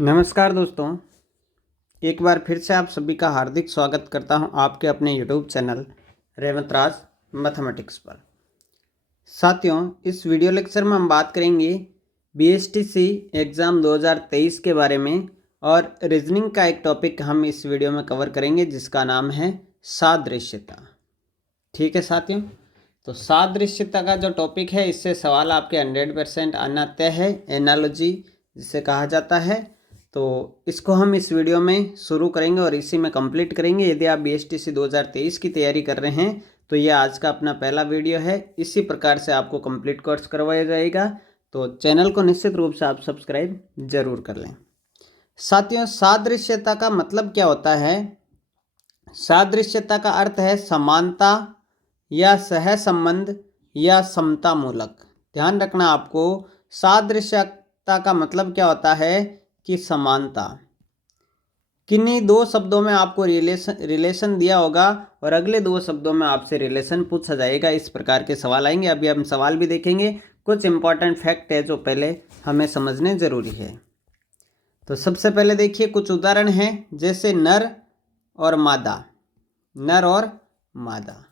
नमस्कार दोस्तों, एक बार फिर से आप सभी का हार्दिक स्वागत करता हूं आपके अपने YouTube चैनल रेवंतराज मैथमेटिक्स पर। साथियों, इस वीडियो लेक्चर में हम बात करेंगे BSTC एग्ज़ाम 2023 के बारे में और रीजनिंग का एक टॉपिक हम इस वीडियो में कवर करेंगे जिसका नाम है सादृश्यता। ठीक है साथियों, तो सादृश्यता का जो टॉपिक है इससे सवाल आपके 100% आना तय है। एनालॉजी जिसे कहा जाता है, तो इसको हम इस वीडियो में शुरू करेंगे और इसी में कंप्लीट करेंगे। यदि आप BSTC 2023 की तैयारी कर रहे हैं तो ये आज का अपना पहला वीडियो है। इसी प्रकार से आपको कंप्लीट कोर्स करवाया जाएगा, तो चैनल को निश्चित रूप से आप सब्सक्राइब जरूर कर लें। साथियों, सादृश्यता का मतलब क्या होता है? सादृश्यता का अर्थ है समानता या सहसंबंध या समता मूलक। ध्यान रखना आपको, सादृश्यता का मतलब क्या होता है कि समानता। किन्हीं दो शब्दों में आपको रिलेशन दिया होगा और अगले दो शब्दों में आपसे रिलेशन पूछा जाएगा। इस प्रकार के सवाल आएंगे। अभी हम सवाल भी देखेंगे। कुछ इंपॉर्टेंट फैक्ट है जो पहले हमें समझने जरूरी है। तो सबसे पहले देखिए कुछ उदाहरण हैं, जैसे नर और मादा। नर और मादा,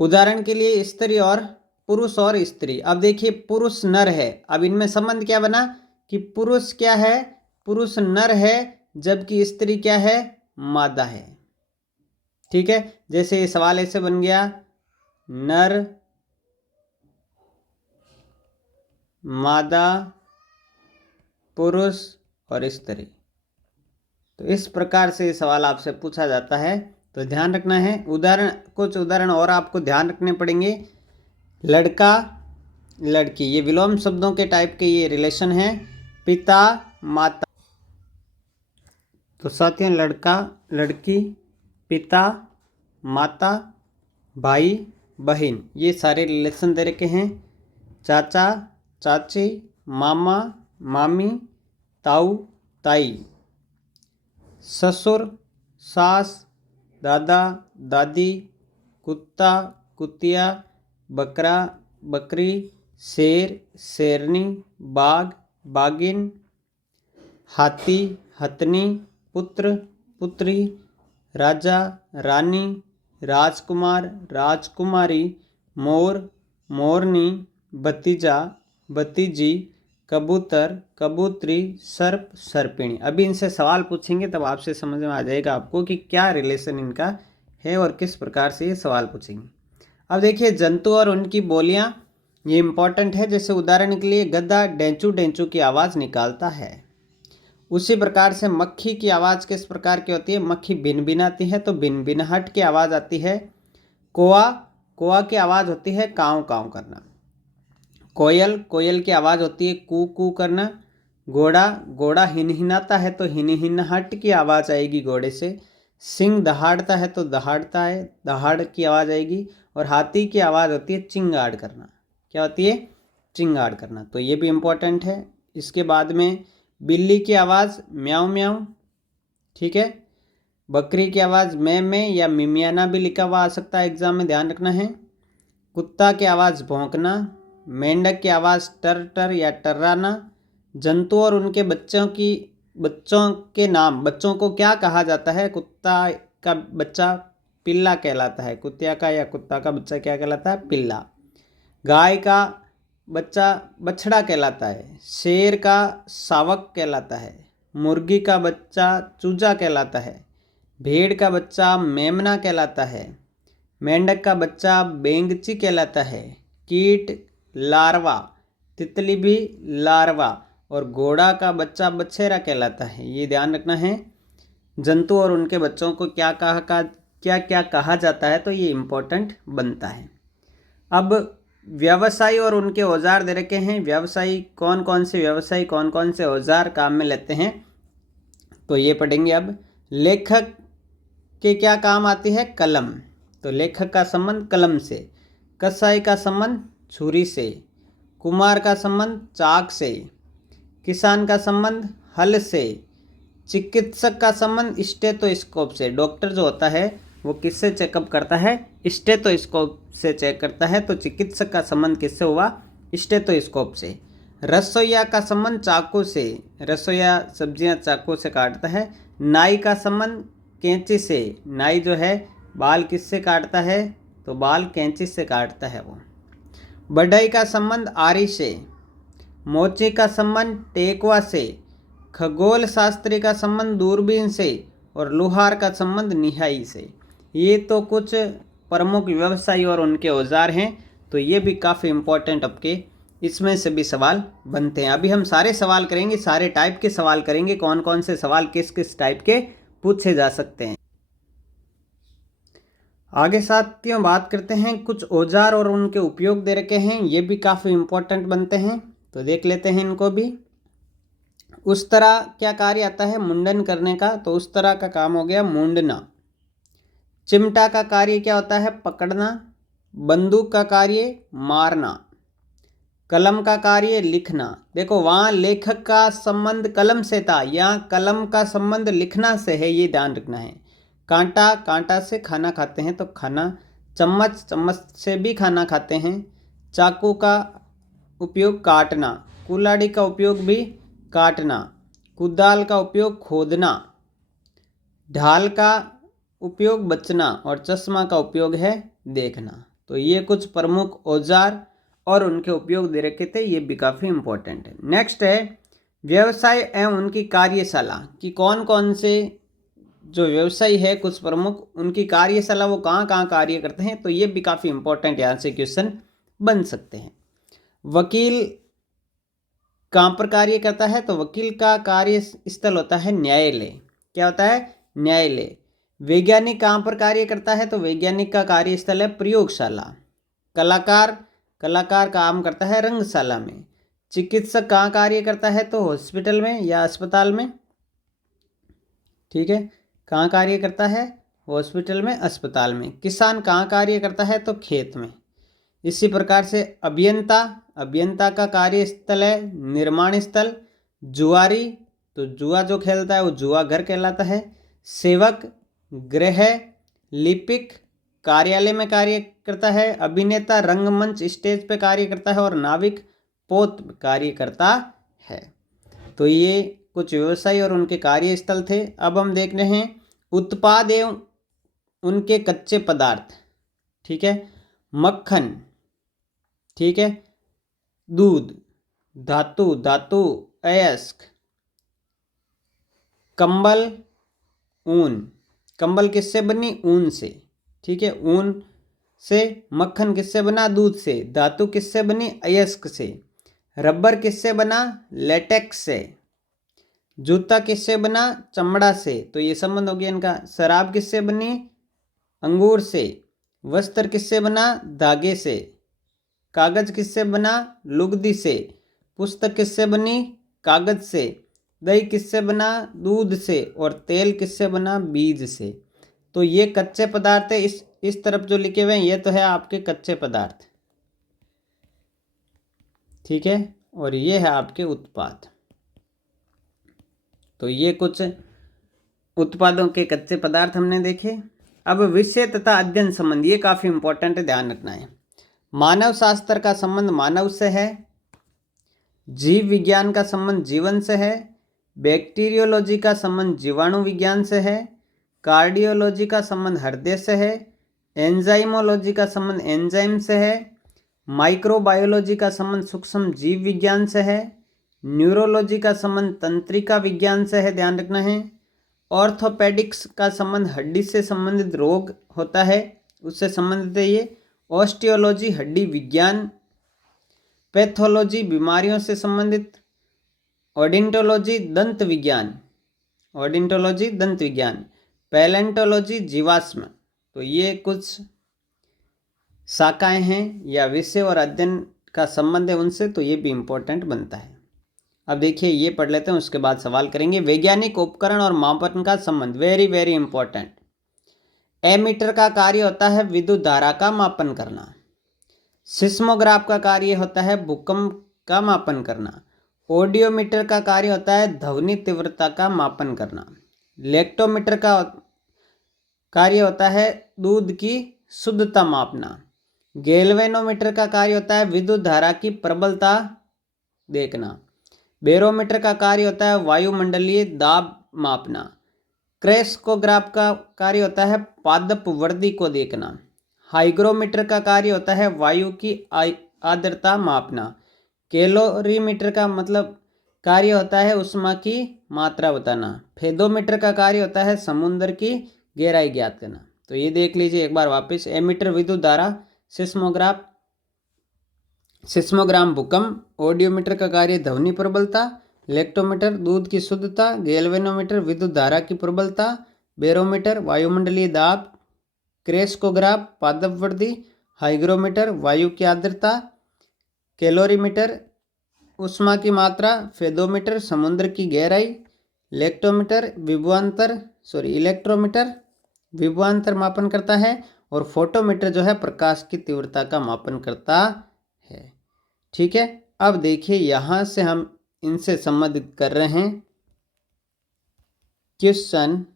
उदाहरण के लिए स्त्री और पुरुष और स्त्री। अब देखिए पुरुष नर है, अब इनमें संबंध क्या बना कि पुरुष क्या है, पुरुष नर है, जबकि स्त्री क्या है, मादा है। ठीक है, जैसे ये सवाल ऐसे बन गया, नर मादा पुरुष और स्त्री। तो इस प्रकार से ये सवाल आपसे पूछा जाता है, तो ध्यान रखना है। कुछ उदाहरण और आपको ध्यान रखने पड़ेंगे। लड़का लड़की, ये विलोम शब्दों के टाइप के ये रिलेशन है। पिता माता, तो साथियों लड़का लड़की, पिता माता, भाई बहन, ये सारे रिलेशन दे रखे हैं। चाचा चाची, मामा मामी, ताऊ ताई, ससुर सास, दादा दादी, कुत्ता कुतिया, बकरा बकरी, शेर शेरनी, बाघ बागिन, हाथी हथनी, पुत्र पुत्री, राजा रानी, राजकुमार राजकुमारी, मोर मोरनी, भतीजा भतीजी, कबूतर कबूतरी, सर्प सर्पिणी। अभी इनसे सवाल पूछेंगे तब आपसे समझ में आ जाएगा आपको कि क्या रिलेशन इनका है और किस प्रकार से ये सवाल पूछेंगे। अब देखिए जंतु और उनकी बोलियां, ये इंपॉर्टेंट है। जैसे उदाहरण के लिए गधा डेंचू डेंचू की आवाज़ निकालता है। उसी प्रकार से मक्खी की आवाज़ किस प्रकार की होती है? मक्खी भिन भिनाती है तो भिन भिनाहट की आवाज़ आती है। कोआ कोआ की आवाज़ होती है काँव काँव करना। कोयल कोयल की आवाज़ होती है कू कू करना। घोड़ा घोड़ा हिनहिनाता है तो हिनहिनाहट की आवाज़ आएगी घोड़े से। सिंह दहाड़ता है तो दहाड़ता है, दहाड़ की आवाज़ आएगी। और हाथी की आवाज़ होती है चिंगाड़ करना। क्या होती है? चिंगाड़ करना। तो ये भी इम्पोर्टेंट है। इसके बाद में बिल्ली की आवाज़ म्याऊं म्याऊं। ठीक है, बकरी की आवाज़ मैं या मिमियाना भी लिखा हुआ आ सकता है एग्जाम में, ध्यान रखना है। कुत्ता की आवाज़ भौंकना। मेंढक की आवाज़ टर टर या टर्राना। जंतु और उनके बच्चों के नाम, बच्चों को क्या कहा जाता है? कुत्ता का बच्चा पिल्ला कहलाता है। कुत्ते का या कुत्ता का बच्चा क्या कहलाता है? पिल्ला। गाय का बच्चा बछड़ा कहलाता है। शेर का शावक कहलाता है। मुर्गी का बच्चा चूजा कहलाता है। भेड़ का बच्चा मेमना कहलाता है। मेंढक का बच्चा बेंगची कहलाता है। कीट लार्वा, तितली भी लार्वा, और घोड़ा का बच्चा बछेरा कहलाता है। ये ध्यान रखना है। जंतु और उनके बच्चों को क्या कहा जाता है, तो ये इम्पोर्टेंट बनता है। अब व्यवसायी और उनके औजार दे रखे हैं। व्यवसायी कौन कौन से औजार काम में लेते हैं, तो ये पढ़ेंगे। अब लेखक के क्या काम आती है? कलम। तो लेखक का संबंध कलम से। कसाई का संबंध छुरी से। कुम्हार का संबंध चाक से। किसान का संबंध हल से। चिकित्सक का संबंध स्टेथोस्कोप से। डॉक्टर जो होता है वो किससे चेकअप करता है? स्टेथोस्कोप से चेक करता है। तो चिकित्सक का संबंध किससे हुआ? स्टेथोस्कोप से। रसोइया का संबंध चाकू से, रसोइया सब्जियां चाकू से काटता है। नाई का संबंध कैंची से, नाई जो है बाल किससे काटता है, तो बाल कैंची से काटता है वो। बढ़ई का संबंध आरी से, मोची का संबंध टेकुआ से, खगोल शास्त्री का संबंध दूरबीन से और लुहार का संबंध निहाई से। ये तो कुछ प्रमुख व्यवसायी और उनके औजार हैं, तो ये भी काफ़ी इम्पोर्टेंट आपके इसमें से भी सवाल बनते हैं। अभी हम सारे सवाल करेंगे, सारे टाइप के सवाल करेंगे, कौन कौन से सवाल किस किस टाइप के पूछे जा सकते हैं। आगे साथियों बात करते हैं, कुछ औजार और उनके उपयोग दे रखे हैं, ये भी काफ़ी इम्पोर्टेंट बनते हैं, तो देख लेते हैं इनको भी। उस तरह क्या कार्य आता है मुंडन करने का, तो उस तरह का काम हो गया मूंडना। चिमटा का कार्य क्या होता है पकड़ना। बंदूक का कार्य मारना। कलम का कार्य लिखना। देखो वहाँ लेखक का संबंध कलम से था, यहाँ कलम का संबंध लिखना से है, ये ध्यान रखना है। कांटा, कांटा से खाना खाते हैं तो खाना। चम्मच, चम्मच से भी खाना खाते हैं। चाकू का उपयोग काटना। कुल्हाड़ी का उपयोग भी काटना। कुदाल का उपयोग खोदना। ढाल का उपयोग बचना और चश्मा का उपयोग है देखना। तो ये कुछ प्रमुख औजार और उनके उपयोग दे रखे थे, ये भी काफ़ी इम्पोर्टेंट है। नेक्स्ट है व्यवसाय एवं उनकी कार्यशाला, कि कौन कौन से जो व्यवसायी है कुछ प्रमुख, उनकी कार्यशाला वो कहाँ कहाँ कार्य करते हैं, तो ये भी काफ़ी इम्पोर्टेंट यहाँ से क्वेश्चन बन सकते हैं। वकील कहाँ पर कार्य करता है, तो वकील का कार्य स्थल होता है न्यायालय। क्या होता है न्यायालय। वैज्ञानिक कहाँ पर कार्य करता है, तो वैज्ञानिक का कार्यस्थल है प्रयोगशाला। कलाकार, कलाकार काम करता है रंगशाला में। चिकित्सक कहाँ कार्य करता है, तो हॉस्पिटल में या अस्पताल में। ठीक है, कहाँ कार्य करता है, हॉस्पिटल में, अस्पताल में। किसान कहाँ कार्य करता है, तो खेत में। इसी प्रकार से अभियंता, अभियंता का कार्यस्थल है निर्माण स्थल। जुआरी, तो जुआ जो खेलता है वो जुआ घर कहलाता है। सेवक गृह, लिपिक कार्यालय में कार्य करता है। अभिनेता रंगमंच स्टेज पे कार्य करता है और नाविक पोत कार्य करता है। तो ये कुछ व्यवसायी और उनके कार्यस्थल थे। अब हम देख रहे हैं उत्पाद एवं उनके कच्चे पदार्थ। ठीक है, मक्खन, ठीक है, दूध, धातु, धातु अयस्क, कंबल, ऊन, कंबल किससे बनी, ऊन से। ठीक है, ऊन से। मक्खन किससे बना, दूध से। धातु किससे बनी, अयस्क से। रबर किससे बना, लेटेक्स से। जूता किससे बना, चमड़ा से। तो ये संबंध हो गया इनका। शराब किससे बनी, अंगूर से। वस्त्र किससे बना, धागे से। कागज किससे बना, लुगदी से। पुस्तक किससे बनी, कागज से। दही किससे बना, दूध से। और तेल किससे बना, बीज से। तो ये कच्चे पदार्थ है। इस तरफ जो लिखे हुए हैं ये तो है आपके कच्चे पदार्थ। ठीक है, और ये है आपके उत्पाद। तो ये कुछ उत्पादों के कच्चे पदार्थ हमने देखे। अब विषय तथा अध्ययन संबंध, ये काफ़ी इंपॉर्टेंट है, ध्यान रखना है। मानव शास्त्र का संबंध मानव से है। जीव विज्ञान का संबंध जीवन से है। बैक्टीरियोलॉजी का संबंध जीवाणु विज्ञान से है। कार्डियोलॉजी का संबंध हृदय से है। एंजाइमोलॉजी का संबंध एंजाइम से है। माइक्रोबायोलॉजी का संबंध सूक्ष्म जीव विज्ञान से है। न्यूरोलॉजी का संबंध तंत्रिका विज्ञान से है, ध्यान रखना है। ऑर्थोपेडिक्स का संबंध हड्डी से संबंधित रोग होता है उससे संबंधित है ये। ऑस्टियोलॉजी हड्डी विज्ञान। पैथोलॉजी बीमारियों से संबंधित। ओडिंटोलॉजी दंत विज्ञान, ओडिंटोलॉजी दंत विज्ञान। पैलेंटोलॉजी जीवाश्म। तो ये कुछ शाखाएं हैं या विषय और अध्ययन का संबंध है उनसे, तो ये भी इम्पोर्टेंट बनता है। अब देखिए ये पढ़ लेते हैं, उसके बाद सवाल करेंगे। वैज्ञानिक उपकरण और मापन का संबंध, वेरी वेरी इंपॉर्टेंट। एमीटर का कार्य होता है विद्युत धारा का मापन करना। सिस्मोग्राफ का कार्य होता है भूकंप का मापन करना। ऑडियोमीटर का कार्य होता है ध्वनि तीव्रता का मापन करना। लेक्टोमीटर का कार्य होता है दूध की शुद्धता मापना। गैल्वेनोमीटर का कार्य होता है विद्युत धारा की प्रबलता देखना। बैरोमीटर का कार्य होता है वायुमंडलीय दाब मापना। क्रेस्कोग्राफ का कार्य होता है पादप वर्दी को देखना। हाइग्रोमीटर का कार्य होता है वायु की आर्द्रता मापना। कैलोरीमीटर का मतलब कार्य होता है उष्मा की मात्रा बताना। फेदोमीटर का कार्य होता है समुद्र की गहराई ज्ञात करना। तो ये देख लीजिए एक बार वापस। एमीटर विद्युत धारा, सिस्मोग्राम भूकंप, ऑडियोमीटर का कार्य ध्वनि प्रबलता, इलेक्ट्रोमीटर दूध की शुद्धता, गैल्वेनोमीटर विद्युत धारा की प्रबलता, बैरोमीटर वायुमंडलीय दाब, क्रेस्कोग्राफ पादप वर्दी, हाइग्रोमीटर वायु की आर्द्रता, कैलोरीमीटर उष्मा की मात्रा, फेदोमीटर समुद्र की गहराई, इलेक्ट्रोमीटर विभवांतर मापन करता है, और फोटोमीटर जो है प्रकाश की तीव्रता का मापन करता है। ठीक है, अब देखिए यहां से हम इनसे संबंधित कर रहे हैं क्वेश्चन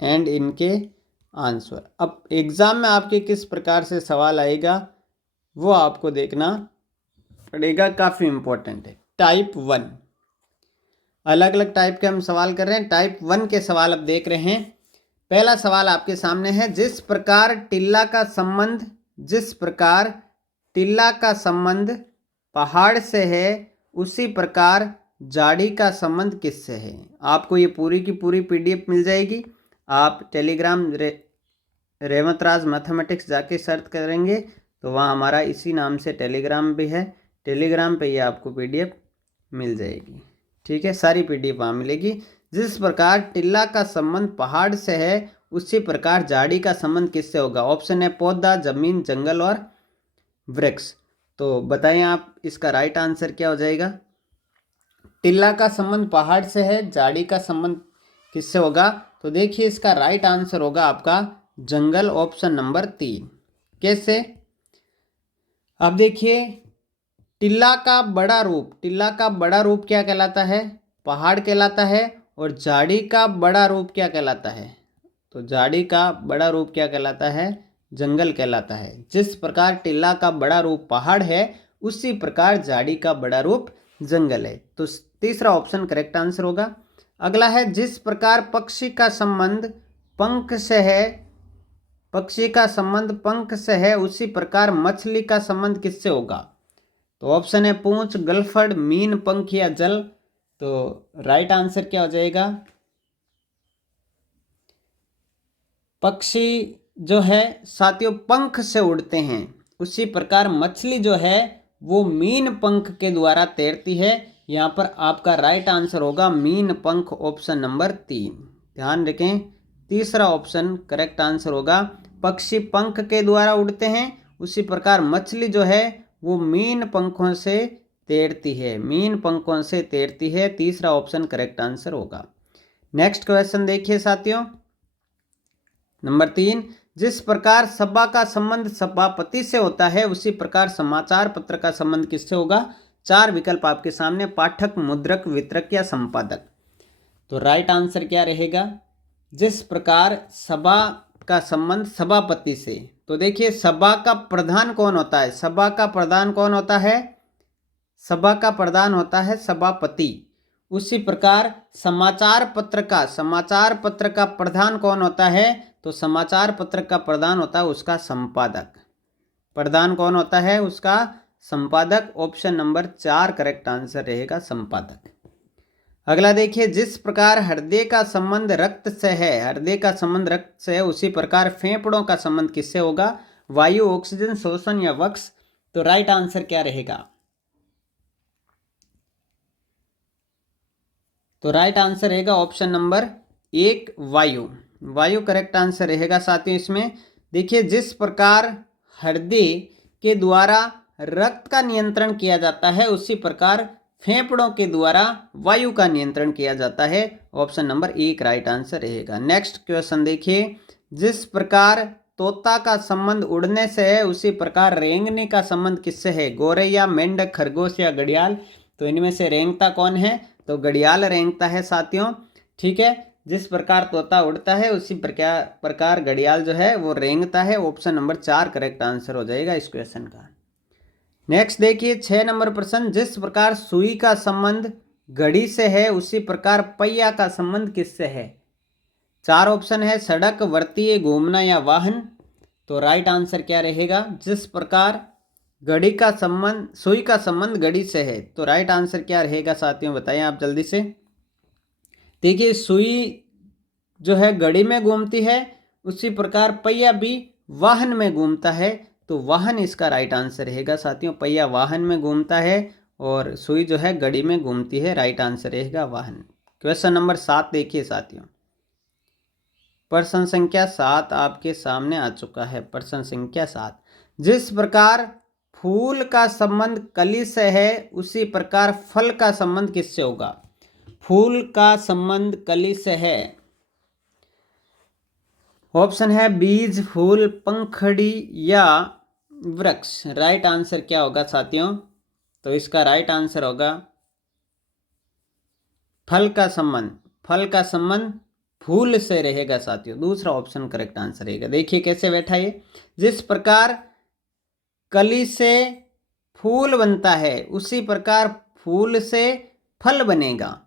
एंड इनके आंसर। अब एग्जाम में आपके किस प्रकार से सवाल आएगा वो आपको देखना पड़ेगा, काफी इंपॉर्टेंट है। टाइप 1, अलग अलग टाइप के हम सवाल कर रहे हैं। टाइप 1 के सवाल अब देख रहे हैं। पहला सवाल आपके सामने है, जिस प्रकार टिल्ला का संबंध पहाड़ से है उसी प्रकार जाड़ी का संबंध किससे है। आपको ये पूरी की पूरी पीडीएफ मिल जाएगी। आप टेलीग्राम रेवतराज मैथमेटिक्स जाके सर्च करेंगे तो वहाँ हमारा इसी नाम से टेलीग्राम भी है। टेलीग्राम पे ये आपको पीडीएफ मिल जाएगी। ठीक है, सारी पीडीएफ वहाँ मिलेगी। जिस प्रकार टिल्ला का संबंध पहाड़ से है उसी प्रकार जाड़ी का संबंध किससे होगा। ऑप्शन है पौधा, जमीन, जंगल और वृक्ष। तो बताएं आप इसका राइट आंसर क्या हो जाएगा। टिल्ला का संबंध पहाड़ से है, जाड़ी का संबंध किससे होगा। तो देखिए इसका राइट आंसर होगा आपका जंगल, ऑप्शन नंबर 3। कैसे, अब देखिए टिल्ला का बड़ा रूप क्या कहलाता है, पहाड़ कहलाता है। और जाड़ी का बड़ा रूप क्या कहलाता है, तो जाड़ी का बड़ा रूप क्या कहलाता है, जंगल कहलाता है। जिस प्रकार टिल्ला का बड़ा रूप पहाड़ है उसी प्रकार जाड़ी का बड़ा रूप जंगल है। तो तीसरा ऑप्शन करेक्ट आंसर होगा। अगला है, जिस प्रकार पक्षी का संबंध पंख से है उसी प्रकार मछली का संबंध किससे होगा। तो ऑप्शन है पूंछ, गलफड़, मीन, पंख या जल। तो राइट आंसर क्या हो जाएगा, पक्षी जो है साथियों पंख से उड़ते हैं उसी प्रकार मछली जो है वो मीन पंख के द्वारा तैरती है। यहाँ पर आपका राइट आंसर होगा मीन पंख, ऑप्शन नंबर 3। ध्यान रखें, तीसरा ऑप्शन करेक्ट आंसर होगा। पक्षी पंख के द्वारा उड़ते हैं उसी प्रकार मछली जो है वो मीन पंखों से तैरती है। तीसरा ऑप्शन करेक्ट आंसर होगा। नेक्स्ट क्वेश्चन देखिए साथियों, नंबर 3, जिस प्रकार सभा का संबंध सभापति से होता है उसी प्रकार समाचार पत्र का संबंध किससे होगा। 4 विकल्प आपके सामने, पाठक, मुद्रक, वितरक या संपादक। तो राइट आंसर क्या रहेगा, जिस प्रकार सभा का संबंध सभापति से। तो देखिए सभा का प्रधान कौन होता है, सभा का प्रधान होता है सभापति। उसी प्रकार समाचार पत्र का प्रधान कौन होता है, तो समाचार पत्र का प्रधान होता है उसका संपादक। प्रधान कौन होता है, उसका संपादक। ऑप्शन नंबर 4 करेक्ट आंसर रहेगा, संपादक। अगला देखिए, जिस प्रकार हृदय का संबंध रक्त से है उसी प्रकार फेफड़ों का संबंध किससे होगा। वायु, ऑक्सीजन, श्वसन या वक्स। तो राइट आंसर क्या रहेगा, तो राइट आंसर रहेगा ऑप्शन नंबर 1 वायु करेक्ट आंसर रहेगा। साथियों इसमें देखिए, जिस प्रकार हृदय के द्वारा रक्त का नियंत्रण किया जाता है उसी प्रकार फेफड़ों के द्वारा वायु का नियंत्रण किया जाता है। ऑप्शन नंबर 1 राइट आंसर रहेगा। नेक्स्ट क्वेश्चन देखिए, जिस प्रकार तोता का संबंध उड़ने से है उसी प्रकार रेंगने का संबंध किससे है। गौरैया, मेंढक, खरगोश या घड़ियाल। तो इनमें से रेंगता कौन है, तो घड़ियाल रेंगता है साथियों। ठीक है, जिस प्रकार तोता उड़ता है उसी प्रकार घड़ियाल जो है वो रेंगता है। ऑप्शन नंबर 4 करेक्ट आंसर हो जाएगा इस क्वेश्चन का। नेक्स्ट देखिए 6 नंबर प्रश्न, जिस प्रकार सुई का संबंध घड़ी से है उसी प्रकार पहिया का संबंध किससे है? 4 ऑप्शन है, सड़क, वर्तीय, घूमना या वाहन। तो राइट आंसर क्या रहेगा? जिस प्रकार घड़ी का संबंध, सुई का संबंध घड़ी से है। तो राइट आंसर क्या रहेगा साथियों, बताएं आप जल्दी से। देखिए सुई जो है घड़ी में घूमती है, उसी प्रकार पहिया भी वाहन में घूमता है। तो वाहन इसका राइट आंसर रहेगा साथियों। पहिया वाहन में घूमता है और सुई जो है घड़ी में घूमती है। राइट आंसर रहेगा वाहन। क्वेश्चन नंबर 7 देखिए साथियों। प्रश्न संख्या 7 आपके सामने आ चुका है। प्रश्न संख्या 7, जिस प्रकार फूल का संबंध कली से है उसी प्रकार फल का संबंध किससे होगा? फूल का संबंध कली से है। ऑप्शन है बीज, फूल, पंखड़ी या वृक्ष। राइट आंसर क्या होगा साथियों? तो इसका राइट आंसर होगा फल का संबंध। फल का संबंध फूल से रहेगा साथियों। दूसरा ऑप्शन करेक्ट आंसर रहेगा। देखिए कैसे बैठा ये, जिस प्रकार कली से फूल बनता है उसी प्रकार फूल से फल बनेगा।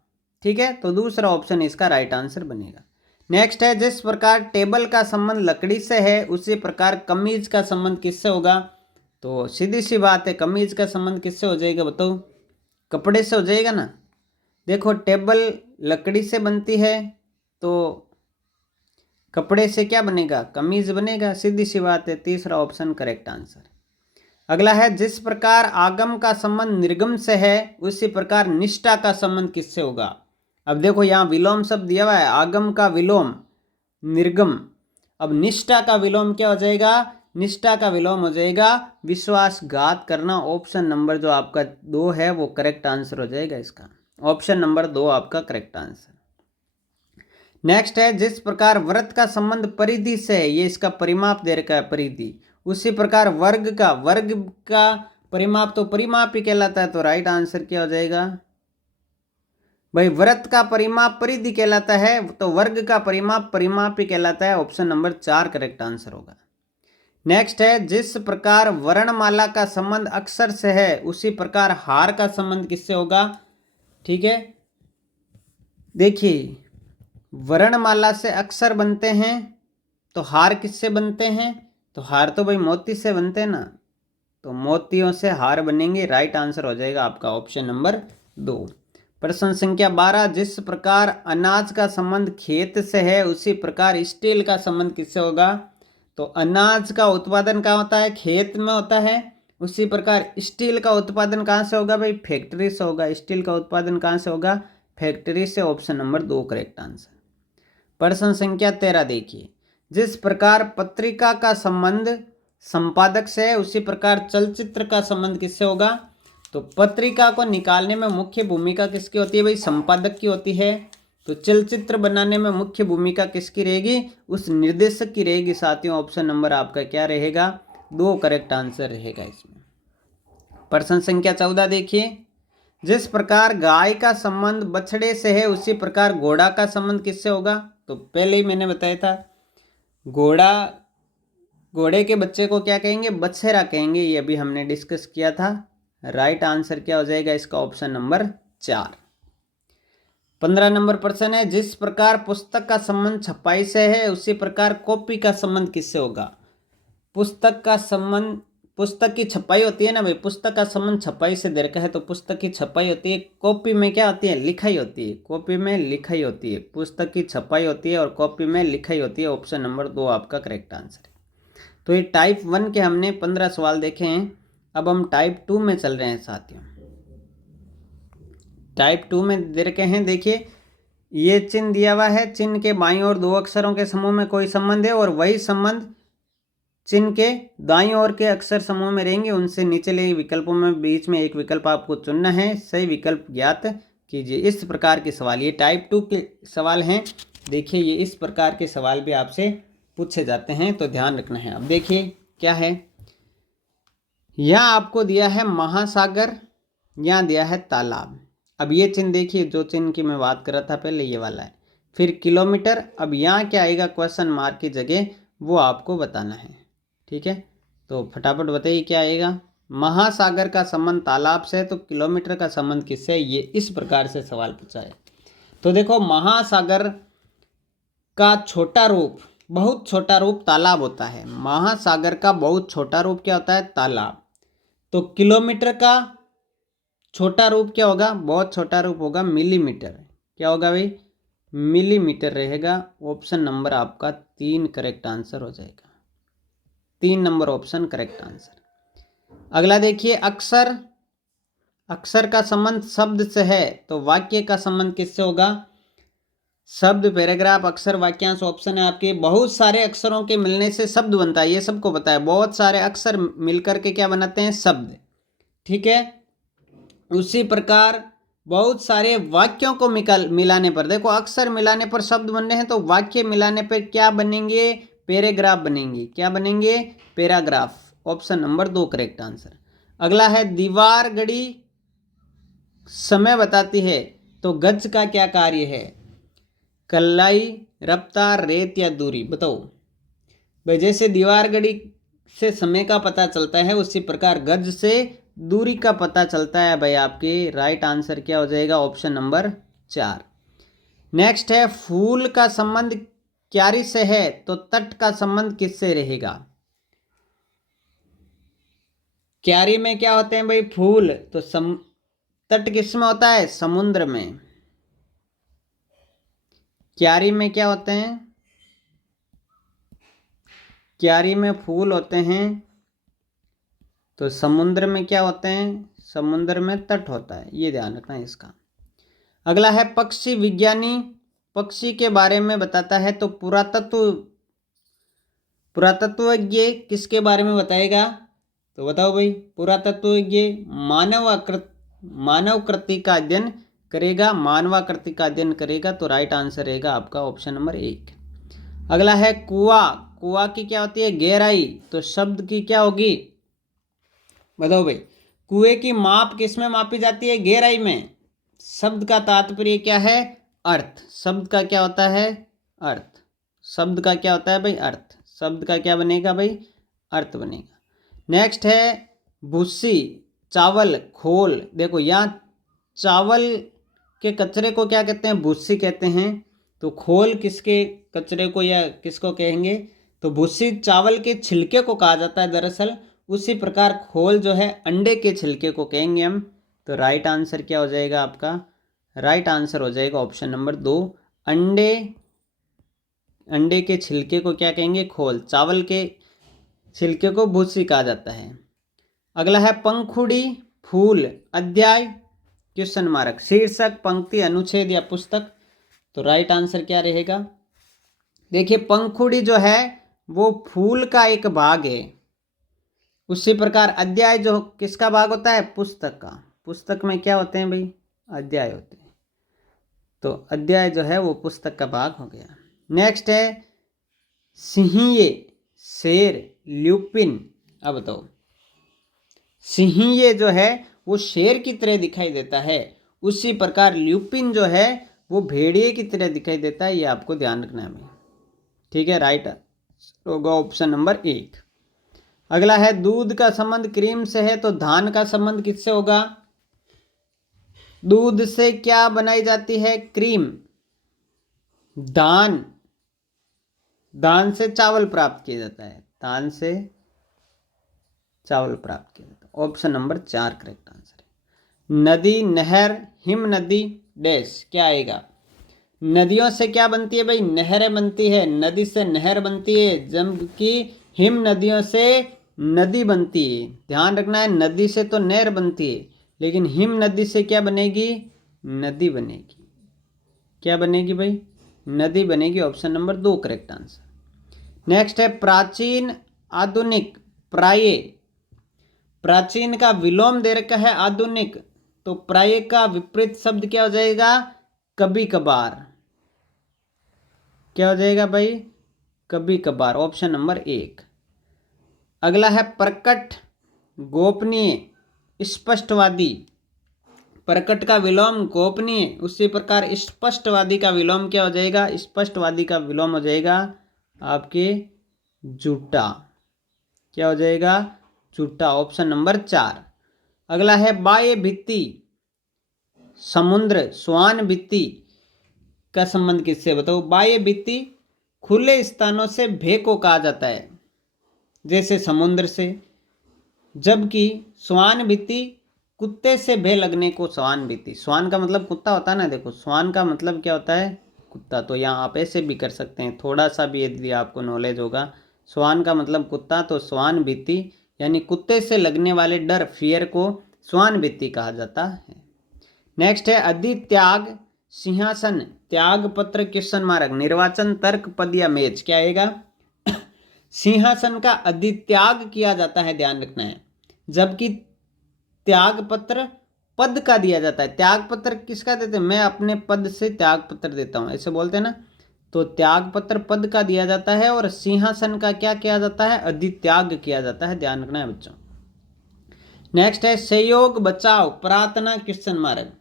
ठीक है, तो दूसरा ऑप्शन इसका राइट आंसर बनेगा। नेक्स्ट है, जिस प्रकार टेबल का संबंध लकड़ी से है उसी प्रकार कमीज का संबंध किससे होगा? तो सीधी सी बात है, कमीज का संबंध किससे हो जाएगा बताओ? कपड़े से हो जाएगा ना। देखो टेबल लकड़ी से बनती है तो कपड़े से क्या बनेगा? कमीज बनेगा। सीधी सी बात है। तीसरा ऑप्शन करेक्ट आंसर। अगला है, जिस प्रकार आगम का संबंध निर्गम से है उसी प्रकार निष्ठा का संबंध किससे होगा? अब देखो यहाँ विलोम शब्द दिया हुआ है, आगम का विलोम निर्गम। अब निष्ठा का विलोम क्या हो जाएगा? निष्ठा का विलोम हो जाएगा विश्वासघात करना। ऑप्शन नंबर जो आपका 2 है वो करेक्ट आंसर हो जाएगा इसका। ऑप्शन नंबर 2 आपका करेक्ट आंसर। नेक्स्ट है, जिस प्रकार व्रत का संबंध परिधि से है, ये इसका परिमाप दे रखा है परिधि, उसी प्रकार वर्ग का परिमाप तो परिमाप ही कहलाता है। तो राइट आंसर क्या हो जाएगा भाई? व्रत का परिमाप परिधि कहलाता है तो वर्ग का परिमाप ही कहलाता है। ऑप्शन नंबर 4 करेक्ट आंसर होगा। नेक्स्ट है, जिस प्रकार वर्णमाला का संबंध अक्षर से है उसी प्रकार हार का संबंध किससे होगा? ठीक है, देखिए वर्णमाला से अक्षर बनते हैं तो हार किससे बनते हैं? तो हार तो भाई मोती से बनते हैं ना, तो मोतियों से हार बनेंगे। राइट आंसर हो जाएगा आपका ऑप्शन नंबर 2। प्रश्न संख्या 12, जिस प्रकार अनाज का संबंध खेत से है उसी प्रकार स्टील का संबंध किससे होगा? तो अनाज का उत्पादन कहाँ होता है? खेत में होता है। उसी प्रकार स्टील का उत्पादन कहाँ से होगा भाई? फैक्ट्री से होगा। स्टील का उत्पादन कहाँ से होगा? फैक्ट्री से। Option number 2 correct answer. प्रश्न संख्या 13 देखिए, जिस प्रकार पत्रिका का संबंध संपादक से है उसी प्रकार चलचित्र का संबंध किससे होगा? तो पत्रिका को निकालने में मुख्य भूमिका किसकी होती है भाई? संपादक की होती है। तो चलचित्र बनाने में मुख्य भूमिका किसकी रहेगी? उस निर्देशक की रहेगी साथियों। ऑप्शन नंबर आपका क्या रहेगा? 2 करेक्ट आंसर रहेगा इसमें। प्रश्न संख्या 14 देखिए, जिस प्रकार गाय का संबंध बछड़े से है उसी प्रकार घोड़ा का संबंध किससे होगा? तो पहले ही मैंने बताया था, घोड़े के बच्चे को क्या कहेंगे? बछेरा कहेंगे। ये अभी हमने डिस्कस किया था। राइट आंसर क्या हो जाएगा इसका? Option number 4। 15 नंबर प्रश्न है, जिस प्रकार पुस्तक का संबंध छपाई से है उसी प्रकार कॉपी का संबंध किससे होगा? पुस्तक का संबंध, पुस्तक की छपाई होती है ना भाई, पुस्तक का संबंध छपाई से दे रखा है तो पुस्तक की छपाई होती है। कॉपी में क्या होती है? लिखाई होती है। कॉपी में लिखाई होती है। पुस्तक की छपाई होती है और कॉपी में लिखाई होती है। ऑप्शन नंबर 2 आपका करेक्ट आंसर है। तो ये टाइप 1 के हमने 15 सवाल देखे हैं। अब हम टाइप 2 में चल रहे हैं साथियों। टाइप 2 में दे रखे हैं, देखिए ये चिन्ह दिया हुआ है, चिन्ह के बाईं ओर 2 अक्षरों के समूह में कोई संबंध है और वही संबंध चिन्ह के दाईं ओर के अक्षर समूह में रहेंगे। उनसे नीचे विकल्पों में बीच में एक विकल्प आपको चुनना है। सही विकल्प ज्ञात कीजिए। इस प्रकार के सवाल, ये टाइप 2 के सवाल हैं। देखिए ये इस प्रकार के सवाल भी आपसे पूछे जाते हैं तो ध्यान रखना है। अब देखिए क्या है, यहाँ आपको दिया है महासागर, यहाँ दिया है तालाब। अब ये चिन्ह देखिए, जो चिन्ह की मैं बात कर रहा था पहले, ये वाला है। फिर किलोमीटर। अब यहाँ क्या आएगा? क्वेश्चन मार्क की जगह वो आपको बताना है। ठीक है, तो फटाफट बताइए क्या आएगा? महासागर का संबंध तालाब से है तो किलोमीटर का संबंध किससे है, ये इस प्रकार से सवाल पूछा है। तो देखो महासागर का छोटा रूप, बहुत छोटा रूप तालाब होता है। महासागर का बहुत छोटा रूप क्या होता है, तालाब। तो किलोमीटर का छोटा रूप क्या होगा, बहुत छोटा रूप होगा मिलीमीटर। क्या होगा भाई, मिलीमीटर रहेगा। ऑप्शन नंबर आपका 3 करेक्ट आंसर हो जाएगा। 3 नंबर ऑप्शन करेक्ट आंसर। अगला देखिए, अक्षर, अक्षर का संबंध शब्द से है तो वाक्य का संबंध किससे होगा, शब्द, पैराग्राफ, अक्षर, वाक्यांश। ऑप्शन है आपके, बहुत सारे अक्षरों के मिलने से शब्द बनता है, ये सबको पता है। बहुत सारे अक्षर मिलकर के क्या बनाते हैं, शब्द। ठीक है, उसी प्रकार बहुत सारे वाक्यों को मिलाने पर, देखो अक्षर मिलाने पर शब्द बन रहे हैं तो वाक्य मिलाने पर क्या बनेंगे, पैराग्राफ बनेंगे। क्या बनेंगे, paragraph. Option number 2 correct answer. अगला है, दीवार घड़ी समय बताती है तो गज का क्या कार्य है, कलाई, रफ्तार, रेत या दूरी। बताओ भाई, जैसे दीवार घड़ी से समय का पता चलता है उसी प्रकार गज से दूरी का पता चलता है। भाई आपके राइट आंसर क्या हो जाएगा, ऑप्शन नंबर 4। नेक्स्ट है, फूल का संबंध क्यारी से है तो तट का संबंध किससे रहेगा। क्यारी में क्या होते हैं भाई, फूल। तो तट किस में होता है, समुद्र में। क्यारी में क्या होते हैं, क्यारी में फूल होते हैं तो समुद्र में क्या होते हैं, समुद्र में तट होता है। ये ध्यान रखना है इसका। अगला है, पक्षी विज्ञानी पक्षी के बारे में बताता है तो पुरातत्वज्ञ किसके बारे में बताएगा। तो बताओ भाई, पुरातत्वज्ञ मानव कृति का अध्ययन करेगा, मानवाकृति का अध्ययन करेगा। तो राइट आंसर रहेगा आपका ऑप्शन नंबर 1। अगला है, कुआं, कुआं की क्या होती है, गहराई। तो शब्द की क्या होगी, बताओ भाई। कुएं की माप किस में मापी जाती है, गहराई में। शब्द का तात्पर्य क्या है, अर्थ। शब्द का क्या होता है, अर्थ। शब्द का क्या होता है भाई, अर्थ। शब्द का क्या बनेगा भाई, अर्थ बनेगा। नेक्स्ट है, भूसी, चावल, खोल। देखो यहाँ चावल के कचरे को क्या कहते हैं, भूसी कहते हैं। तो खोल किसके कचरे को या किसको कहेंगे, तो भूसी चावल के छिलके को कहा जाता है दरअसल। उसी प्रकार खोल जो है अंडे के छिलके को कहेंगे हम। तो राइट आंसर क्या हो जाएगा आपका, राइट आंसर हो जाएगा ऑप्शन नंबर 2। अंडे के छिलके को क्या कहेंगे, खोल। चावल के छिलके को भूसी कहा जाता है। अगला है, पंखुड़ी, फूल, अध्याय, क्वेश्चन मार्क, शीर्षक, पंक्ति, अनुच्छेद या पुस्तक। तो राइट आंसर क्या रहेगा, देखिए पंखुड़ी जो है वो फूल का एक भाग है। उसी प्रकार अध्याय जो किसका भाग होता है, पुस्तक का। पुस्तक में क्या होते हैं भाई, अध्याय होते हैं। तो अध्याय जो है वो पुस्तक का भाग हो गया। नेक्स्ट है, सिंहिये, शेर, ल्यूपिन। अब बताओ, सिंहिये जो है वो शेर की तरह दिखाई देता है, उसी प्रकार ल्यूपिन जो है वो भेड़िए की तरह दिखाई देता है। ये आपको ध्यान रखना है। ठीक है, राइट होगा ऑप्शन नंबर 1। अगला है, दूध का संबंध क्रीम से है तो धान का संबंध किससे होगा। दूध से क्या बनाई जाती है, क्रीम। धान से चावल प्राप्त किया जाता है, धान से चावल प्राप्त किया जाता है। ऑप्शन नंबर 4 करेक्ट आंसर है। नदी, नहर, हिम नदी, डैश क्या आएगा। नदियों से क्या बनती है भाई, नहरें बनती है। नदी से नहर बनती है, जबकि हिम नदियों से नदी बनती है। ध्यान रखना है, नदी से तो नहर बनती है लेकिन हिम नदी से क्या बनेगी, नदी बनेगी। क्या बनेगी भाई, नदी बनेगी। Option number 2 correct answer. Next है, प्राचीन, आधुनिक, प्राय। प्राचीन का विलोम दे रखा है आधुनिक, तो प्राय का विपरीत शब्द क्या हो जाएगा, कभी कभार। क्या हो जाएगा भाई, कभी कभार। Option number 1। अगला है, प्रकट, गोपनीय, स्पष्टवादी। प्रकट का विलोम गोपनीय, उसी प्रकार स्पष्टवादी का विलोम क्या हो जाएगा, स्पष्टवादी का विलोम हो जाएगा आपके झूठा। क्या हो जाएगा, झूठा, ऑप्शन नंबर 4। अगला है बाह्य भित्ति, समुद्र, स्वान भित्ति का संबंध किससे बताओ। बाह्य भित्ति खुले स्थानों से भय को कहा जाता है, जैसे समुद्र से, जबकि स्वान भित्ति कुत्ते से भय लगने को स्वान भित्ति, स्वान का मतलब कुत्ता होता है ना, देखो स्वान का मतलब क्या होता है, कुत्ता। तो यहाँ आप ऐसे भी कर सकते हैं, थोड़ा सा भी यदि आपको नॉलेज होगा, स्वान का मतलब कुत्ता, तो स्वान भित्ति यानी कुत्ते से लगने वाले डर, फियर को स्वान भित्ति कहा जाता है। नेक्स्ट है अधित्याग, सिंहासन, त्याग पत्र, क्वेश्चन मार्क, निर्वाचन, तर्क, पद या मेज, क्या आएगा। सिंहासन का अधित्याग किया जाता है, ध्यान रखना है, जबकि त्याग पत्र पद का दिया जाता है। त्याग पत्र किसका देते हैं, मैं अपने पद से त्याग पत्र देता हूं, ऐसे बोलते हैं ना, तो त्याग पत्र पद का दिया जाता है, और सिंहासन का क्या किया जाता है, अधित्याग किया जाता है, ध्यान रखना है बच्चों। नेक्स्ट है सहयोग, बचाव, प्रार्थना, क्वेश्चन मार्क।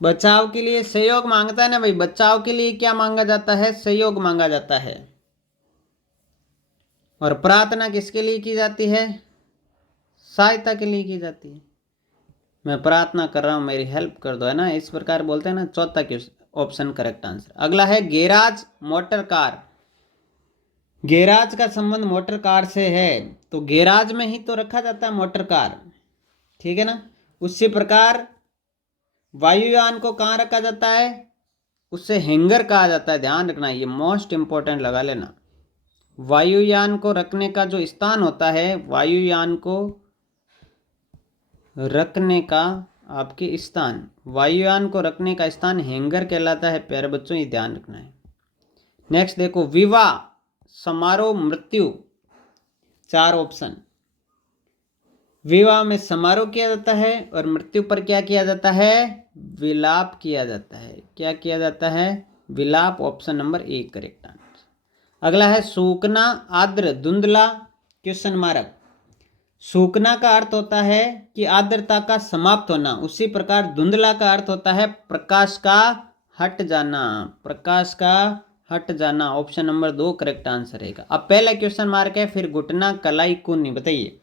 बचाव के लिए सहयोग मांगता है ना भाई, बचाव के लिए क्या मांगा जाता है, सहयोग मांगा जाता है। और प्रार्थना किसके लिए की जाती है, सहायता के लिए की जाती है, मैं प्रार्थना कर रहा हूं मेरी हेल्प कर दो, है ना, इस प्रकार बोलते हैं ना। चौथा ऑप्शन करेक्ट आंसर। अगला है गैराज, मोटर कार। गैराज का संबंध मोटर कार से है, तो गैराज में ही तो रखा जाता है मोटर कार, ठीक है ना। उसी प्रकार वायुयान को कहाँ रखा जाता है, उससे हैंगर कहा जाता है, ध्यान रखना, ये मोस्ट इंपॉर्टेंट लगा लेना। वायुयान को रखने का जो स्थान होता है, वायुयान को रखने का आपके स्थान, वायुयान को रखने का स्थान हैंगर कहलाता है, प्यारे बच्चों ये ध्यान रखना है। नेक्स्ट देखो विवाह, समारोह, मृत्यु, 4 ऑप्शन। विवाह में समारोह किया जाता है, और मृत्यु पर क्या किया जाता है, विलाप किया जाता है। क्या किया जाता है, विलाप, ऑप्शन नंबर 1 करेक्ट आंसर। अगला है सूखना, आर्द्र, धुंधला, क्वेश्चन मार्क। सूखना का अर्थ होता है कि आर्द्रता का समाप्त होना, उसी प्रकार धुंधला का अर्थ होता है प्रकाश का हट जाना, प्रकाश का हट जाना, ऑप्शन नंबर 2 करेक्ट आंसर रहेगा। अब पहला क्वेश्चन मार्क है, फिर घुटना, कलाई, कुन्नी, बताइए।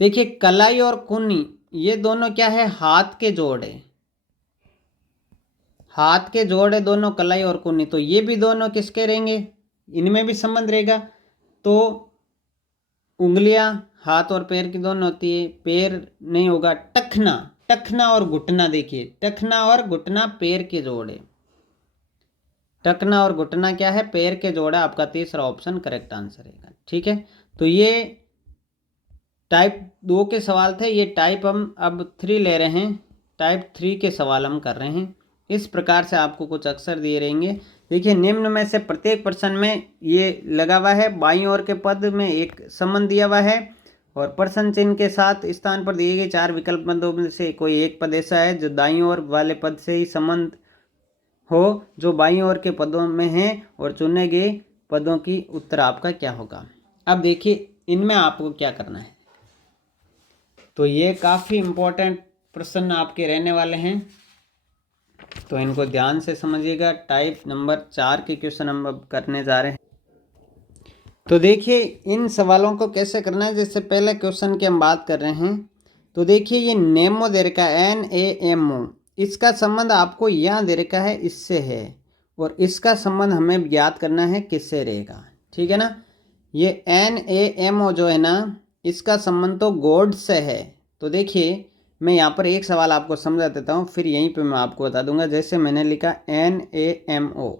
देखिए कलाई और कुन्नी ये दोनों क्या है, हाथ के जोड़ है, हाथ के जोड़ है दोनों, कलाई और कुन्नी, तो ये भी दोनों किसके रहेंगे, इनमें भी संबंध रहेगा। तो उंगलियां हाथ और पैर की दोनों होती है, पैर नहीं होगा। टखना, टखना और घुटना, देखिए टखना और घुटना पैर के जोड़ है, टखना और घुटना क्या है, पैर के जोड़ है, आपका तीसरा ऑप्शन करेक्ट आंसर रहेगा, ठीक है। तो ये टाइप 2 के सवाल थे, ये टाइप हम अब 3 ले रहे हैं, टाइप 3 के सवाल हम कर रहे हैं। इस प्रकार से आपको कुछ अक्षर दिए रहेंगे। देखिए निम्न में से प्रत्येक प्रश्न में ये लगा हुआ है, बाईं ओर के पद में एक संबंध दिया हुआ है, और प्रश्न चिन्ह के साथ स्थान पर दिए गए 4 विकल्प पदों में से कोई एक पद ऐसा है जो दाईं ओर वाले पद से ही संबंध हो, जो बाईं ओर के पदों में है, और चुने गए पदों की उत्तर आपका क्या होगा। अब देखिए इनमें आपको क्या करना है, तो ये काफ़ी इम्पोर्टेंट प्रश्न आपके रहने वाले हैं, तो इनको ध्यान से समझिएगा। टाइप नंबर 4 के क्वेश्चन हम अब करने जा रहे हैं। तो देखिए इन सवालों को कैसे करना है, जैसे पहले क्वेश्चन की हम बात कर रहे हैं, तो देखिए ये नेमो दे रखा है, NAMO, इसका संबंध आपको यहाँ दे रखा है, इससे है, और इसका संबंध हमें ज्ञात करना है किससे रहेगा, ठीक है ना। ये NAMO जो है ना, इसका संबंध तो गॉड से है। तो देखिए मैं यहाँ पर एक सवाल आपको समझा देता हूँ, फिर यहीं पे मैं आपको बता दूंगा। जैसे मैंने लिखा NAMO,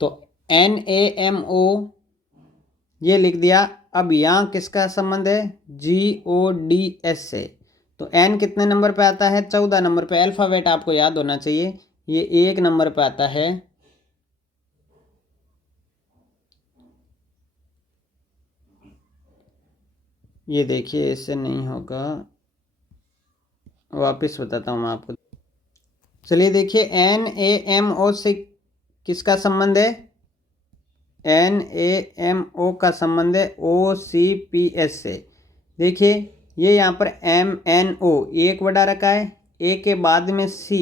तो NAMO ये लिख दिया। अब यहाँ किसका संबंध है, GODS से, तो N कितने नंबर पे आता है, 14 नंबर पे। अल्फ़ाबेट आपको याद होना चाहिए, ये 1 नंबर पे आता है, ये देखिए इससे नहीं होगा, वापस बताता हूँ मैं आपको। चलिए देखिए NAMO से किसका संबंध है, NAMO का संबंध है OCPS से। देखिए ये यहाँ पर MNO एक बड़ा रखा है, A के बाद में C,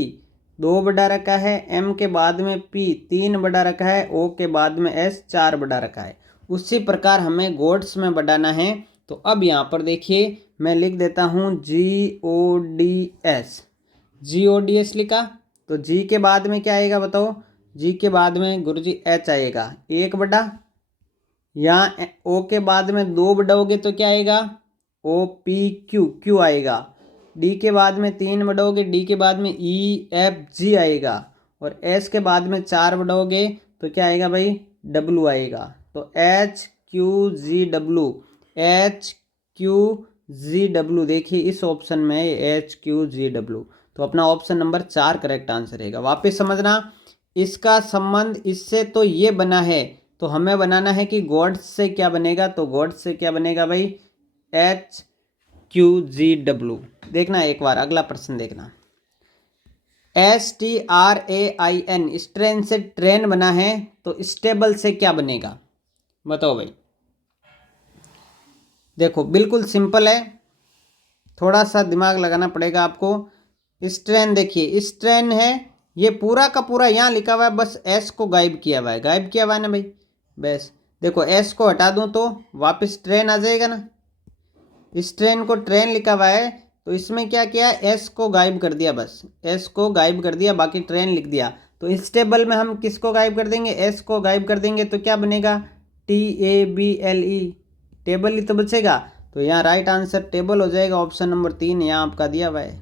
2 बड़ा रखा है, M के बाद में P 3 बड़ा रखा है, O के बाद में S 4 बड़ा रखा है। उसी प्रकार हमें गोड्स में बढ़ाना है। तो अब यहाँ पर देखिए मैं लिख देता हूँ GODS। GODS लिखा तो G के बाद में क्या आएगा बताओ? G के बाद में गुरुजी H आएगा 1 बड़ा, यहाँ O के बाद में 2 बढ़ाओगे तो क्या आएगा? OPQ Q आएगा। D के बाद में 3 बढ़ाओगे, D के बाद में EFG आएगा, और S के बाद में 4 बढ़ाओगे तो क्या आएगा भाई? W आएगा। तो HQGW, HQGW देखिए इस ऑप्शन में HQGW, तो अपना ऑप्शन नंबर 4 करेक्ट आंसर रहेगा। वापस समझना, इसका संबंध इससे तो ये बना है, तो हमें बनाना है कि गॉड्स से क्या बनेगा, तो गॉड्स से क्या बनेगा भाई? HQGW। देखना एक बार अगला प्रश्न देखना, STRAIN स्ट्रेन से ट्रेन बना है, तो स्टेबल से क्या बनेगा बताओ भाई? देखो बिल्कुल सिंपल है, थोड़ा सा दिमाग लगाना पड़ेगा आपको। स्ट्रेन देखिए, स्ट्रेन है, ये पूरा का पूरा यहाँ लिखा हुआ है, बस एस को गायब किया हुआ है, गायब किया हुआ है ना भाई। बस देखो एस को हटा दूं तो वापस ट्रेन आ जाएगा ना। इस ट्रेन को ट्रेन लिखा हुआ है, तो इसमें क्या किया? एस को गायब कर दिया, बस एस को गायब कर दिया, बाकी ट्रेन लिख दिया। तो इस टेबल में हम किसको गायब कर देंगे? एस को गायब कर देंगे, तो क्या बनेगा? TABLE, टेबल ही तो बचेगा। तो यहाँ राइट आंसर टेबल हो जाएगा, ऑप्शन नंबर 3 यहाँ आपका दिया हुआ है।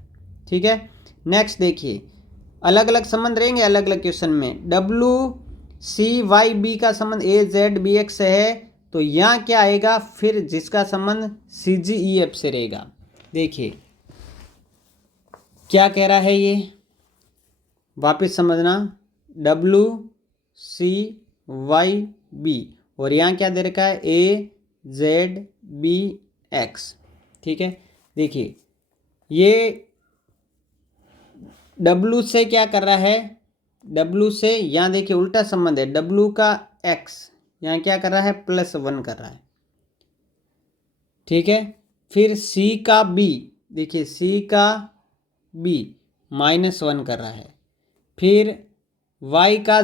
ठीक है, नेक्स्ट देखिए, अलग अलग संबंध रहेंगे अलग अलग क्वेश्चन में। WCYB का संबंध AZBX से है, तो यहाँ क्या आएगा फिर जिसका संबंध CGEF से रहेगा? देखिए क्या कह रहा है ये, वापस समझना, WCYB और यहाँ क्या दे रखा है? AZBX। ठीक है, देखिए ये W से क्या कर रहा है? W से यहाँ देखिए उल्टा संबंध है, W का X यहाँ क्या कर रहा है? +1 कर रहा है। ठीक है, फिर C का B, देखिए C का B -1 कर रहा है। फिर Y का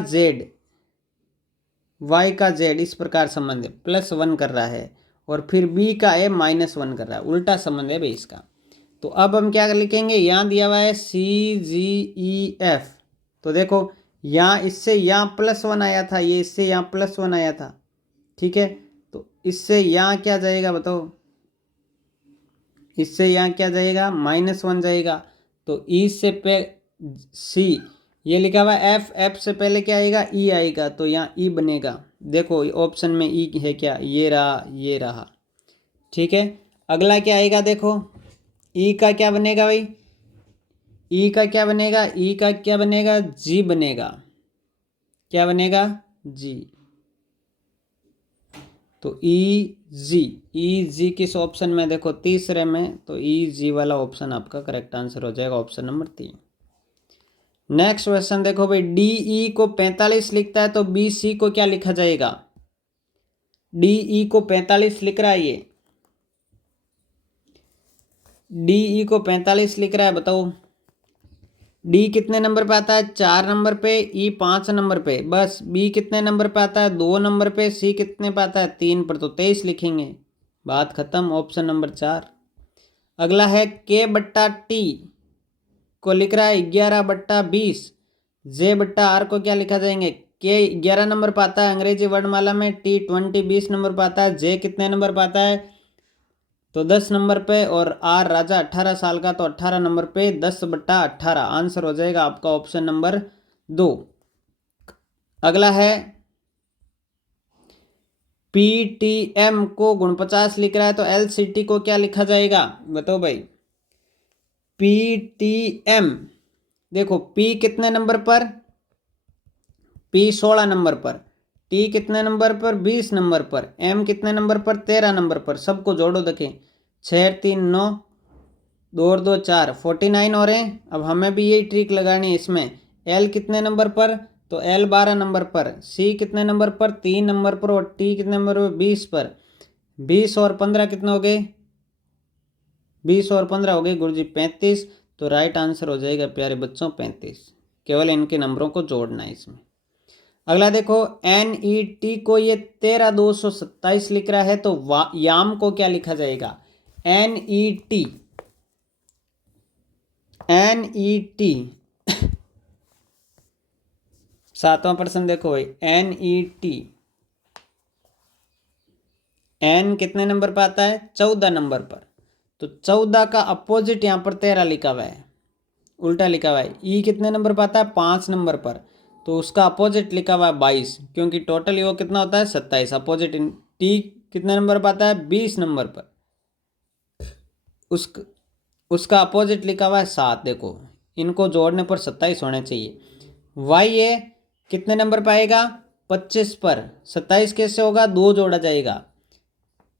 Z इस प्रकार संबंध है, +1 कर रहा है, और फिर B का A -1 कर रहा है, उल्टा संबंध है भाई इसका। तो अब हम क्या लिखेंगे? यहाँ दिया हुआ है CGEF, तो देखो यहाँ इससे यहाँ +1 आया था, ये इससे यहाँ +1 आया था। ठीक है, तो इससे यहाँ क्या जाएगा बताओ? इससे यहाँ क्या जाएगा? -1 जाएगा। तो E से C ये लिखा हुआ है F से पहले क्या आएगा? E आएगा, तो यहाँ E बनेगा। देखो ऑप्शन में E है क्या? ये रहा। ठीक है, अगला क्या आएगा? देखो E का क्या बनेगा भाई? E का क्या बनेगा? E का क्या बनेगा? G बनेगा। क्या बनेगा? G। तो EG किस ऑप्शन में? देखो तीसरे में, तो EG वाला ऑप्शन आपका करेक्ट आंसर हो जाएगा, ऑप्शन नंबर 3। नेक्स्ट क्वेश्चन देखो भाई, DE को 45 लिखता है, तो BC को क्या लिखा जाएगा? DE को 45 लिख रहा है, ये DE को 45 लिख रहा है, बताओ D कितने नंबर पे आता है? 4 नंबर पे, E 5 नंबर पे, बस B कितने नंबर पे आता है? 2 नंबर पे, C कितने पे आता है? 3 पर, तो 23 लिखेंगे, बात खत्म, ऑप्शन नंबर 4। अगला है K/T को लिख रहा है 11/20, J/R को क्या लिखा जाएंगे? K 11 नंबर पे आता है अंग्रेजी वर्णमाला में, T 20 नंबर पे आता है, J कितने नंबर पे आता है? तो 10 नंबर पे, और R राजा 18 साल का, तो 18 नंबर पे 10/18 आंसर हो जाएगा आपका, ऑप्शन नंबर 2। अगला है PTM को 49 लिख रहा है, तो LCT को क्या लिखा जाएगा बताओ भाई? PTM देखो P कितने नंबर पर? P 16 नंबर पर, T कितने नंबर पर? 20 नंबर पर, M कितने नंबर पर? 13 नंबर पर। सबको जोड़ो, देखें 6 3 9 2 और 2 4 49 हो रहे हैं। अब हमें भी यही ट्रिक लगानी है इसमें। L कितने नंबर पर? तो L 12 नंबर पर। C कितने नंबर पर? 3 नंबर पर। और T कितने नंबर पर? 20 पर। 20 और 15 कितने हो गए? 20 और 15 हो गए गुरुजी 35। तो राइट आंसर हो जाएगा प्यारे बच्चों 35। केवल इनके नंबरों को जोड़ना है इसमें। अगला देखो, NET को ये 13227 लिख रहा है, तो याम को क्या लिखा जाएगा? NET 7वां प्रश्न देखो भाई, NET N कितने नंबर पर आता है? 14 नंबर पर। तो 14 का अपोजिट यहाँ पर 13 लिखा हुआ है, उल्टा लिखा हुआ है। ई कितने नंबर पर आता है? 5 नंबर पर। तो उसका अपोजिट लिखा हुआ है 22, क्योंकि टोटल वो कितना होता है? 27। अपोजिट टी कितने नंबर पर आता है? 20 नंबर पर। उसका अपोजिट लिखा हुआ है 7। देखो इनको जोड़ने पर 27 होने चाहिए। वाई ये कितने नंबर पर आएगा? 25 पर। 27 कैसे होगा? 2 जोड़ा जाएगा।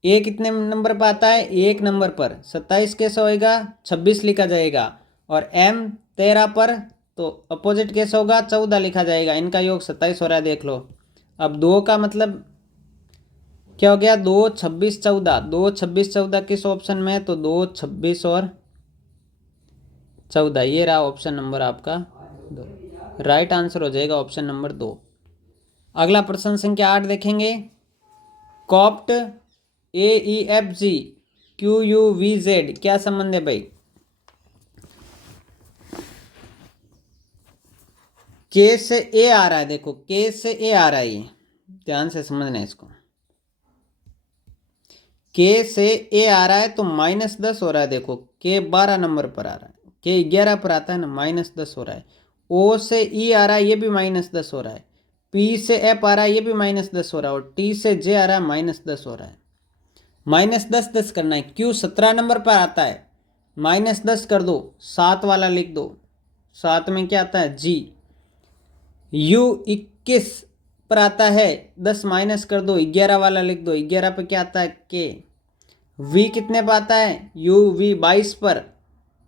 ए कितने नंबर पर आता है? 1 नंबर पर। 27 कैसे होएगा? 26 लिखा जाएगा। और M 13 पर, तो अपोजिट कैसे होगा? 14 लिखा जाएगा। इनका योग 27 हो रहा है, देख लो। अब 2 का मतलब क्या हो गया? 2 26 14। 2 26 14 किस ऑप्शन में है? तो 2 26 और 14, ये रहा ऑप्शन नंबर आपका 2। राइट आंसर हो जाएगा ऑप्शन नंबर 2। अगला प्रश्न संख्या 8 देखेंगे। कॉप्ट AEFG QUVZ क्या संबंध है भाई? के से ए आ रहा है, देखो के से ए आ रहा है, ये ध्यान से समझना है इसको। के से ए आ रहा है तो -10 हो रहा है। देखो के 12 नंबर पर आ रहा है, के 11 पर आता है ना, -10 हो रहा है। ओ से ई आ रहा है, ये भी -10 हो रहा है। पी से एफ आ रहा है, ये भी -10 हो रहा है। और टी से जे आ रहा है, -10 हो रहा है। -10 करना है। क्यू 17 नंबर पर आता है, -10 कर दो, 7 वाला लिख दो। 7 में क्या आता है? जी। यू 21 पर आता है, 10 माइनस कर दो, 11 वाला लिख दो। 11 पे क्या आता है? के। वी कितने पर आता है? यू वी 22 पर,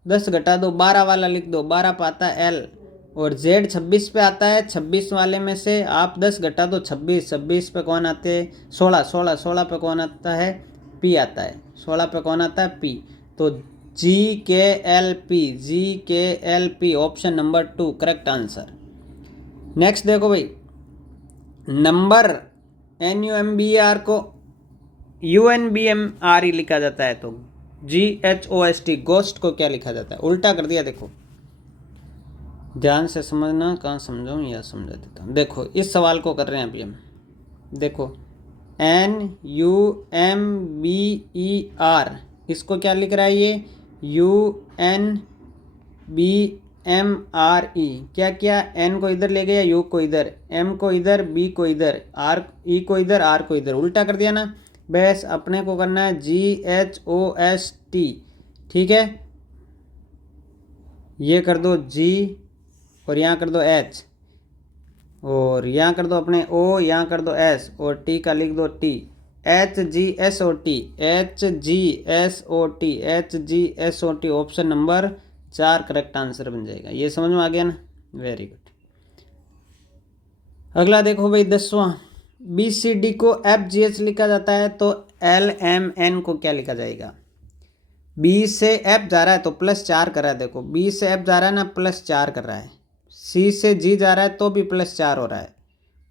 10 घटा दो, 12 वाला लिख दो। 12 पे आता है एल। और जेड 26 पे आता है। 26 वाले में से आप 10 घटा दो, 26। 26 पे कौन आते हैं? 16। 16 पे कौन आता है? पी आता है। 16 पे कौन आता है? पी। तो GKLP option number 2 correct answer. Next देखो भाई, नंबर NUMBR को UNBMR लिखा जाता है, तो GHOST गोस्ट को क्या लिखा जाता है? उल्टा कर दिया। देखो ध्यान से समझना, कहाँ समझाऊँ या समझा देता हूँ। देखो इस सवाल को कर रहे हैं अभी हम। देखो NUMBER, इसको क्या लिख रहा है? ये UNBMRE। क्या किया? N को इधर ले गया, U को इधर, M को इधर, B को इधर, E को इधर, R को इधर, उल्टा कर दिया ना। बस अपने को करना है GHOST, ठीक है। ये कर दो G और यहाँ कर दो H, और यहाँ कर दो अपने O, यहाँ कर दो S, और T का लिख दो T। HGSOT option number 4 correct answer बन जाएगा। ये समझ में आ गया ना? Very good. अगला देखो भाई 10वां, BCD को FGH लिखा जाता है, तो LMN को क्या लिखा जाएगा? B से F जा रहा है तो +4 कर रहा है। देखो B से F जा रहा है ना, +4 कर रहा है। C से G जा रहा है तो भी +4 हो रहा है।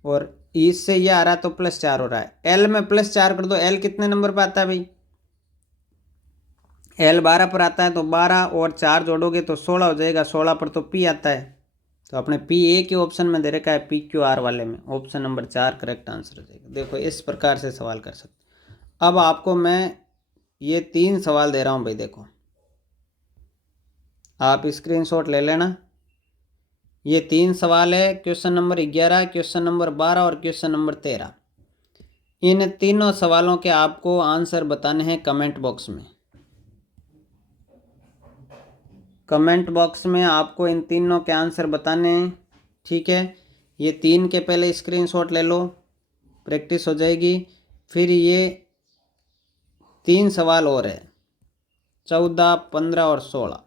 और E से ये आ रहा है तो +4 हो रहा है। L में +4 कर दो। L कितने नंबर पर आता है भाई? L 12 पर आता है, तो 12 और 4 जोड़ोगे तो 16 हो जाएगा। 16 पर तो P आता है, तो अपने P ए के ऑप्शन में दे रखा है, PQR वाले में ऑप्शन नंबर 4 करेक्ट आंसर हो जाएगा। देखो इस प्रकार से सवाल कर सकते। अब आपको मैं ये 3 सवाल दे रहा हूँ भाई, देखो आप स्क्रीनशॉट ले लेना। ये 3 सवाल है, क्वेश्चन नंबर 11, क्वेश्चन नंबर 12 और क्वेश्चन नंबर 13। इन तीनों सवालों के आपको आंसर बताने हैं कमेंट बॉक्स में। कमेंट बॉक्स में आपको इन तीनों के आंसर बताने हैं, ठीक है। ये 3 के पहले स्क्रीनशॉट ले लो, प्रैक्टिस हो जाएगी। फिर ये 3 सवाल और है, 14, 15 और 16।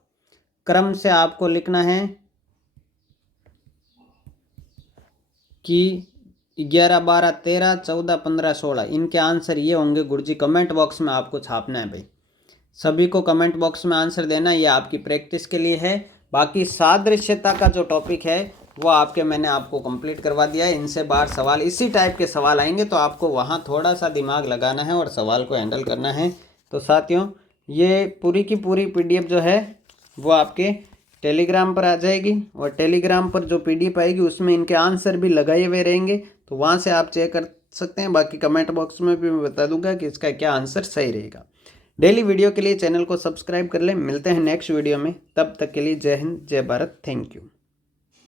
क्रम से आपको लिखना है कि 11, 12, 13, 14, 15, 16 इनके आंसर ये होंगे गुरुजी। कमेंट बॉक्स में आपको छापना है भाई, सभी को कमेंट बॉक्स में आंसर देना। ये आपकी प्रैक्टिस के लिए है। बाकी सादृश्यता का जो टॉपिक है वो आपके मैंने आपको कंप्लीट करवा दिया है। इनसे बाहर सवाल इसी टाइप के सवाल आएंगे तो आपको वहाँ थोड़ा सा दिमाग लगाना है और सवाल को हैंडल करना है। तो साथियों ये पूरी की पूरी PDF जो है वो आपके टेलीग्राम पर आ जाएगी और टेलीग्राम पर जो PDF आएगी उसमें इनके आंसर भी लगाए हुए रहेंगे, तो वहाँ से आप चेक कर सकते हैं। बाकी कमेंट बॉक्स में भी मैं बता दूंगा कि इसका क्या आंसर सही रहेगा। डेली वीडियो के लिए चैनल को सब्सक्राइब कर लें। मिलते हैं नेक्स्ट वीडियो में, तब तक के लिए जय हिंद जय भारत, थैंक यू।